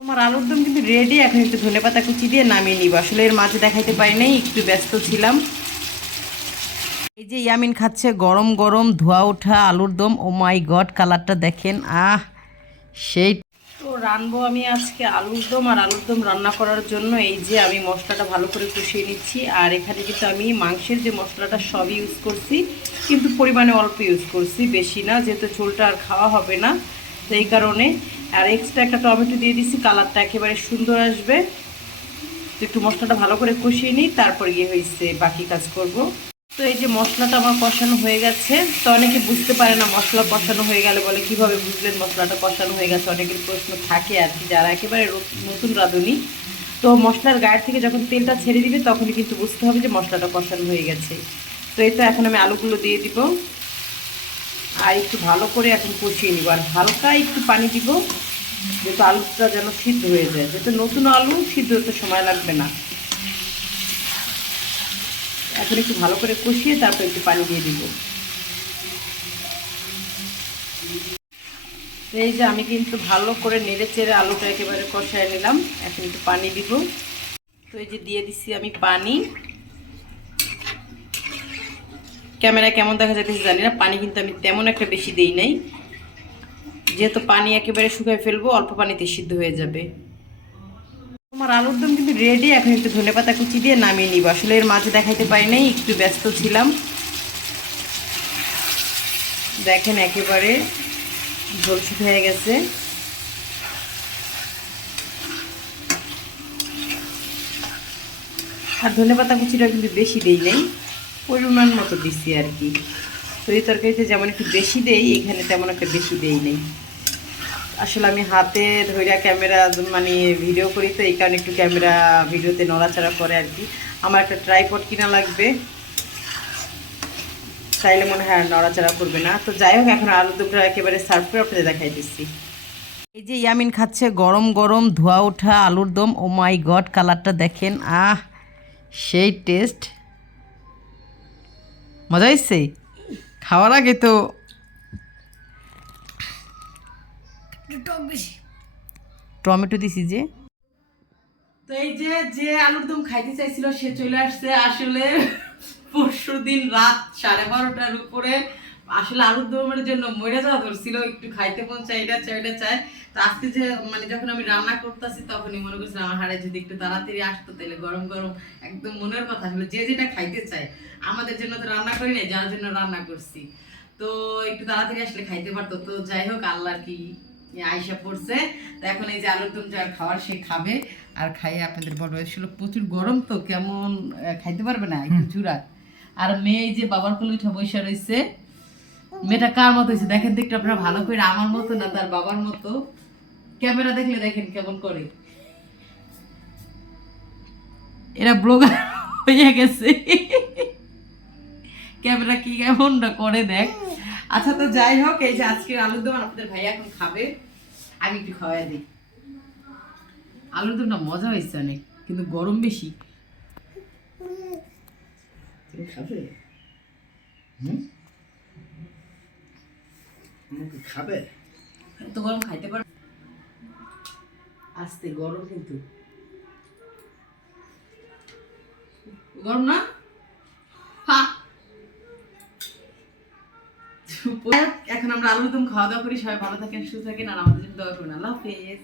তোমার আলুর দম কিন্তু রেডি। এখন একটু ধনেপাতা কুচি দিয়ে নামিয়ে নিব। আসলে এর মাঝে দেখাইতে পারি নাই, একটু ব্যস্ত ছিলাম। এই যে ইয়ামিন খাচ্ছে গরম গরম ধোয়া ওঠা আলুর দম। ও মাই গড, কালারটা দেখেন, সেই। তো রানবো আমি আজকে আলুর দম। আর আলুর দম রান্না করার জন্য এই যে আমি মশলাটা ভালো করে কষিয়ে নিচ্ছি। আর এখানে কিন্তু আমি মাংসের যে মশলাটা সব ইউজ করছি, কিন্তু পরিমাণে অল্প ইউজ করছি, বেশি না, যেহেতু ঝোলটা আর খাওয়া হবে না, তো এই কারণে। আর এক্সট্রা একটা টমেটো দিয়ে দিচ্ছি, কালারটা একেবারে সুন্দর আসবে। তো একটু মশলাটা ভালো করে কষিয়ে নিই, তারপর গিয়ে হয়েছে বাকি কাজ করব। তো এই যে মশলাটা আমার কষানো হয়ে গেছে। তো অনেকে বুঝতে পারে না মশলা কষানো হয়ে গেলে, বলে কিভাবে বুঝলেন মশলাটা কষানো হয়ে গেছে, অনেকের প্রশ্ন থাকে আর কি, যারা একেবারে নতুন রাঁধুনি। তো মশলার গায়ের থেকে যখন তেলটা ছেড়ে দিবে তখনই কিন্তু বুঝতে হবে যে মশলাটা কষানো হয়ে গেছে। তো এই তো এখন আমি আলুগুলো দিয়ে দিব, আর একটু ভালো করে এখন কষিয়ে নিব। আর হালকা একটু পানি দিব, যেহেতু আলুটা যেন সিদ্ধ হয়ে যায়, যেহেতু নতুন আলু সিদ্ধ হতে সময় লাগবে না। এখন একটু ভালো করে কষিয়ে তারপর একটু পানি দিয়ে দিব। এই যে আমি কিন্তু ভালো করে নেড়ে চেড়ে আলুটা একেবারে কষায় নিলাম। এখন একটু পানি দিব। তো এই যে দিয়ে দিচ্ছি আমি পানি। ক্যামেরা কেমন দেখা যাচ্ছে জানি না, পানি কিন্তু আমি তেমন একটা বেশি দেই নাই, যেহেতু পানি একেবারে শুকিয়ে ফেলবো, অল্প পানিতে সিদ্ধ হয়ে যাবে। তোমার আলুর দম কিন্তু রেডি। এখন একটু ধনেপাতা কুচি দিয়ে নামিয়ে নিব। আসলে এর মাঝে দেখাইতে পারি নাই, একটু ব্যস্ত ছিলাম। দেখেন একেবারে ঝোল শুকিয়ে হয়ে গেছে। আর ধনেপাতা কুচিটা কিন্তু বেশি দেই নাই, পরিমাণ মতো দিচ্ছি আর কি। তো এই তরকারিতে যেমন একটু বেশি দেই, এখানে তেমন একটা বেশি দেই নেই। আসলে আমি হাতে ধইরা ক্যামেরা মানে ভিডিও করি, তো এই কারণে একটু ক্যামেরা ভিডিওতে নড়াচড়া করে আর কি। আমার একটা ট্রাইপড কিনা লাগবে, চাইলে মনে হয় নড়াচড়া করবে না। তো যাই হোক, এখন আলুর দমটা একেবারে সার্ভ করে আপনাদের দেখাই দিচ্ছি। এই যে ইয়ামিন খাচ্ছে গরম গরম ধোয়া ওঠা আলুর দম। ও মাই গড, কালারটা দেখেন, সেই টেস্ট। মজা হয়েছে। খাওয়ার আগে তো টমেটো দিছি যে। তো এই যে যে আলুর দম খাইতে চাইছিল সে চলে আসছে। আসলে পরশু দিন রাত 12:30টার উপরে আসলে আলুর দমের জন্য মরে যাওয়া ধরছিল, একটু খাইতে মন চাই, এটা চাই ওটা চাই। তো আজকে যে মানে যখন আমি রান্না করতেছি তখনই মনে করছিলাম আমার হাড়ে যদি একটু তাড়াতাড়ি আসতো, তাহলে গরম গরম একদম মনের কথা। আসলে যে যেটা খাইতে চায়, আমাদের জন্য তো রান্না করি না, যার জন্য রান্না করছি, তো একটু তাড়াতাড়ি আসলে খাইতে পারতো। তো যাই হোক, আল্লাহ কি আয়সা পড়ছে। তো এখন এই যে আলুর দম যার খাওয়ার সে খাবে, আর খাইয়ে আপনাদের বলবো। আসলে প্রচুর গরম, তো কেমন খাইতে পারবে না, একটু চূড়া। আর মেয়ে এই যে বাবার কোলে উঠে বসে রয়েছে। মেয়েটা কার মতো হয়েছে দেখেন তো একটু আপনারা ভালো করে, আমার মতো না তার বাবার মতো। ক্যামেরা দেখলে দেখেন কেমন করে, এরা ব্লগার হয়ে গেছে। ক্যামেরা কি কেমনটা করে দেখ। আচ্ছা, তো যাই হোক, এই যে আজকের আলুর দম আপনাদের ভাইয়া এখন খাবে, আমি একটু খাওয়াই দিই। আলুর দমটা মজা হয়েছে অনেক, কিন্তু গরম বেশি। খাবে? খাবে? এত গরম খাইতে পারবে? আস্তে, গরম কিন্তু, গরম না। এখন আমরা আলুর দম খাওয়া দাওয়া করি। সবাই ভালো থাকেন, সুস্থ থাকেন, আর আমাদের জন্য দোয়া করবেন। আল্লাহ হাফেজ।